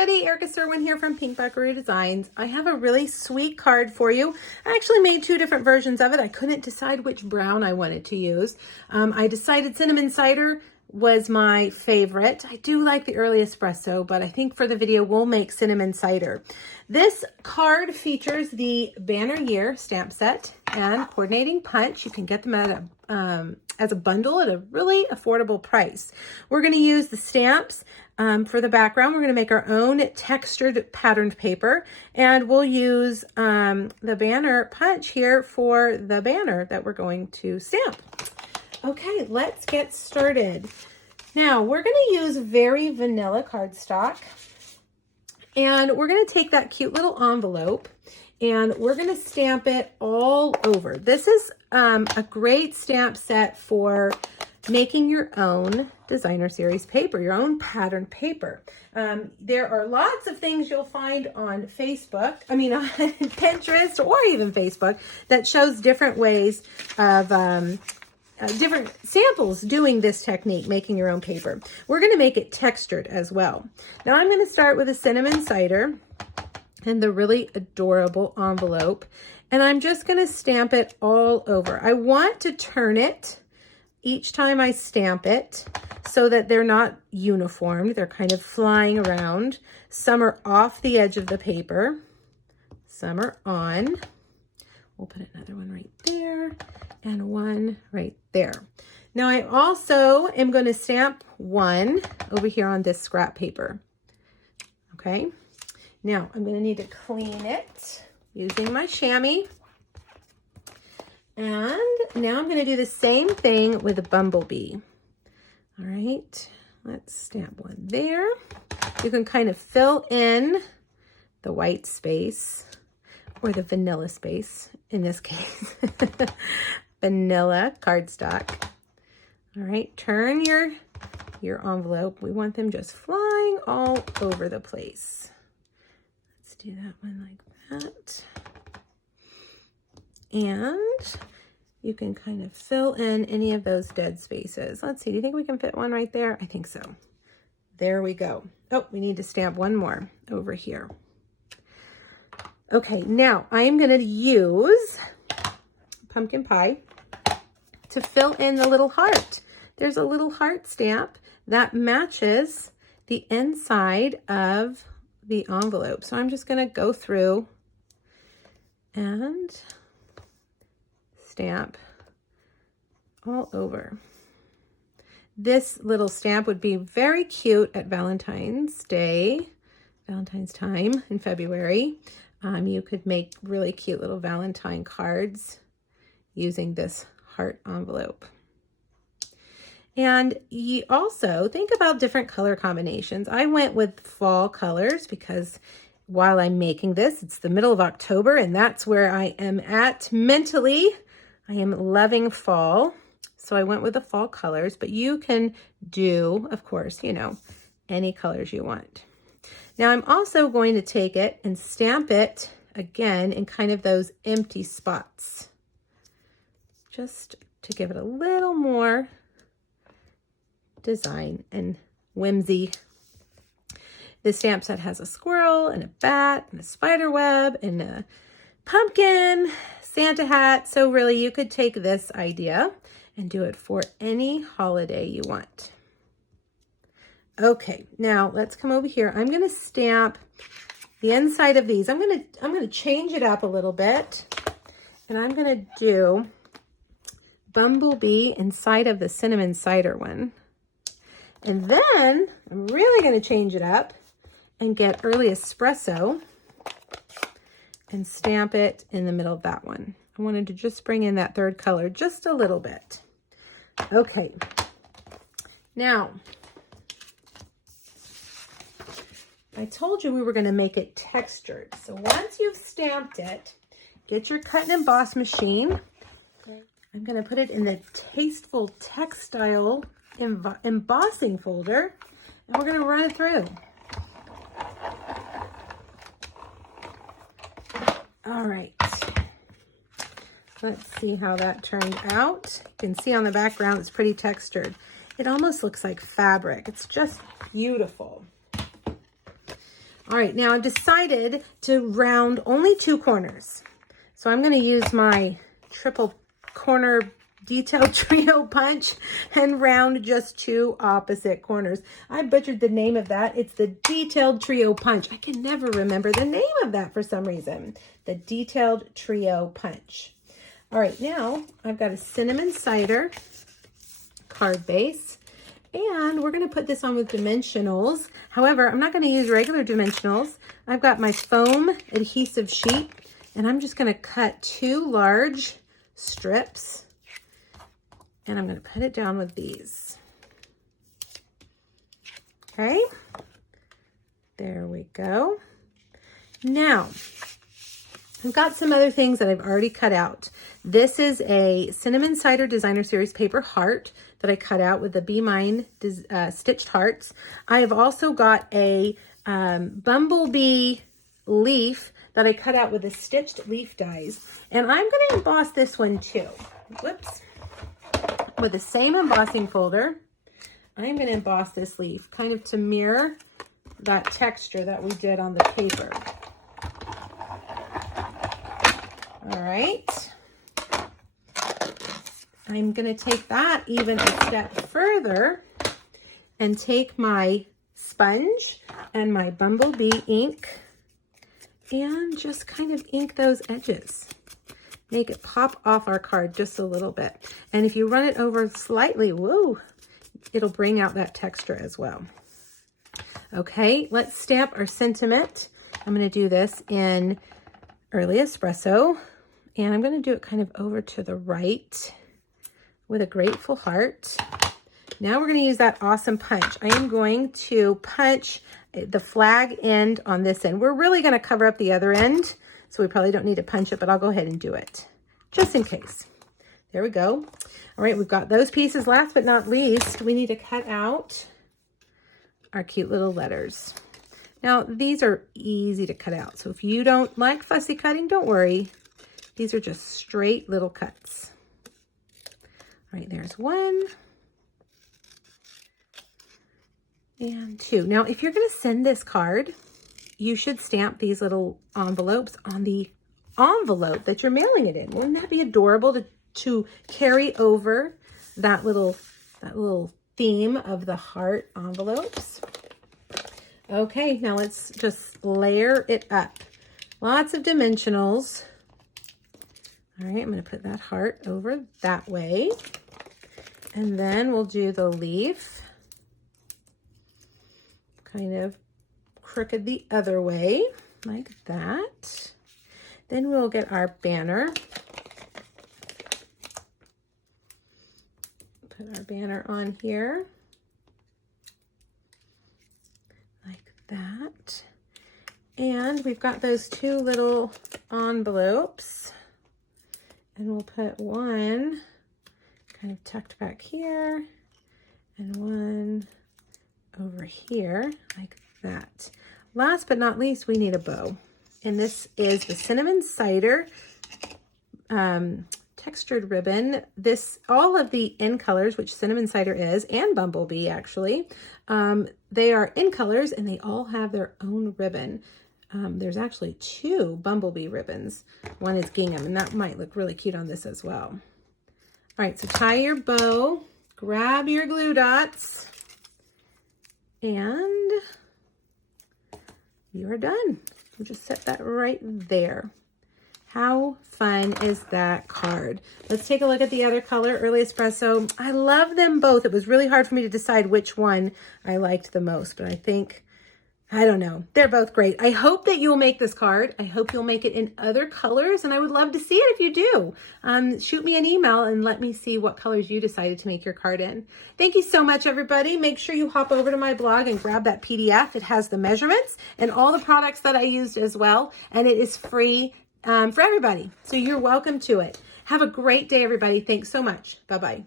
everybody, Erica Serwin here from Pink Buckaroo Designs. I have a really sweet card for you. I actually made two different versions of it. I couldn't decide which brown I wanted to use. I decided cinnamon cider was my favorite. I do like the early espresso, but I think for the video we'll make cinnamon cider. This card features the Banner Year stamp set and coordinating punch. You can get them at as a bundle at a really affordable price. We're going to use the stamps for the background. We're going to make our own textured patterned paper, and we'll use the banner punch here for the banner that we're going to stamp. Okay, let's get started. Now we're going to use very vanilla cardstock, and we're going to take that cute little envelope and we're going to stamp it all over. This is a great stamp set for making your own designer series paper, your own pattern paper. There are lots of things you'll find on Facebook, on Pinterest or even Facebook, that shows different ways of different samples doing this technique, making your own paper. We're going to make it textured as well. Now I'm going to start with a cinnamon cider and the really adorable envelope, and I'm just going to stamp it all over. I want to turn it each time I stamp it so that they're not uniform. They're kind of flying around. Some are off the edge of the paper, some are on. We'll put another one right there and one right there. Now I also am going to stamp one over here on this scrap paper. Okay, now I'm going to need to clean it using my chamois. And now I'm going to do the same thing with a bumblebee. All right, let's stamp one there. You can kind of fill in the white space, or the vanilla space in this case. Vanilla cardstock. All right, turn your envelope. We want them just flying all over the place. Let's do that one like that. And you can kind of fill in any of those dead spaces. Let's see, do you think we can fit one right there? I think so. There we go. Oh, we need to stamp one more over here. Okay, now I am going to use pumpkin pie to fill in the little heart. There's a little heart stamp that matches the inside of the envelope. So I'm just going to go through and stamp all over. This little stamp would be very cute at Valentine's time in February. You could make really cute little Valentine cards using this heart envelope. And you also think about different color combinations. I went with fall colors because while I'm making this, it's the middle of October, and that's where I am at mentally. I am loving fall, so I went with the fall colors, but you can do, of course, any colors you want. Now I'm also going to take it and stamp it again in kind of those empty spots, just to give it a little more design and whimsy. The stamp set has a squirrel and a bat and a spider web and a pumpkin, Santa hat. So really you could take this idea and do it for any holiday you want. Okay, now let's come over here. I'm going to stamp the inside of these. I'm going to change it up a little bit, and I'm going to do bumblebee inside of the cinnamon cider one. And then I'm really going to change it up and get early espresso and stamp it in the middle of that one. I wanted to just bring in that third color just a little bit. Okay, now I told you we were going to make it textured. So once you've stamped it, get your cut and emboss machine. I'm going to put it in the Tasteful Textile embossing folder, and we're going to run it through. All right. Let's see how that turned out. You can see on the background it's pretty textured. It almost looks like fabric. It's just beautiful. All right, now I've decided to round only 2 corners. So I'm going to use my triple corner detailed trio punch and round just 2 opposite corners. I butchered the name of that. It's the detailed trio punch. I can never remember the name of that for some reason. The detailed trio punch. All right, now I've got a cinnamon cider card base, and we're going to put this on with dimensionals. However, I'm not going to use regular dimensionals. I've got my foam adhesive sheet, and I'm just going to cut 2 large strips, and I'm going to put it down with these. Okay, there we go. Now, I've got some other things that I've already cut out. This is a Cinnamon Cider Designer Series paper heart that I cut out with the Be Mine stitched hearts. I have also got a bumblebee leaf that I cut out with the stitched leaf dies. And I'm going to emboss this one too. Whoops. With the same embossing folder, I'm going to emboss this leaf kind of to mirror that texture that we did on the paper. All right. I'm going to take that even a step further and take my sponge and my bumblebee ink and just kind of ink those edges. Make it pop off our card just a little bit. And if you run it over slightly, whoa, it'll bring out that texture as well. Okay, let's stamp our sentiment. I'm going to do this in Early Espresso, and I'm going to do it kind of over to the right with a grateful heart. Now we're going to use that awesome punch. I am going to punch the flag end on this end. We're really going to cover up the other end, so we probably don't need to punch it, but I'll go ahead and do it just in case. There we go. All right, we've got those pieces. Last but not least, we need to cut out our cute little letters. Now, these are easy to cut out, so if you don't like fussy cutting, don't worry. These are just straight little cuts. All right, there's 1 and 2. Now, if you're going to send this card, you should stamp these little envelopes on the envelope that you're mailing it in. Wouldn't that be adorable to carry over that little theme of the heart envelopes? Okay, now let's just layer it up. Lots of dimensionals. All right, I'm going to put that heart over that way. And then we'll do the leaf. Kind of crooked the other way, like that. Then we'll get our banner. Put our banner on here. Like that. And we've got those 2 little envelopes. And we'll put 1 kind of tucked back here and 1 over here like that. Last but not least, we need a bow. And this is the Cinnamon Cider textured ribbon. All of the in colors, which Cinnamon Cider is, and Bumblebee actually, they are in colors and they all have their own ribbon. There's actually 2 Bumblebee ribbons. One is gingham, and that might look really cute on this as well. All right, so tie your bow, grab your glue dots, and you are done. We'll just set that right there. How fun is that card? Let's take a look at the other color, Early Espresso. I love them both. It was really hard for me to decide which one I liked the most, but I don't know. They're both great. I hope that you'll make this card. I hope you'll make it in other colors, and I would love to see it if you do. Shoot me an email and let me see what colors you decided to make your card in. Thank you so much, everybody. Make sure you hop over to my blog and grab that PDF. It has the measurements and all the products that I used as well, and it is free for everybody. So you're welcome to it. Have a great day, everybody. Thanks so much. Bye-bye.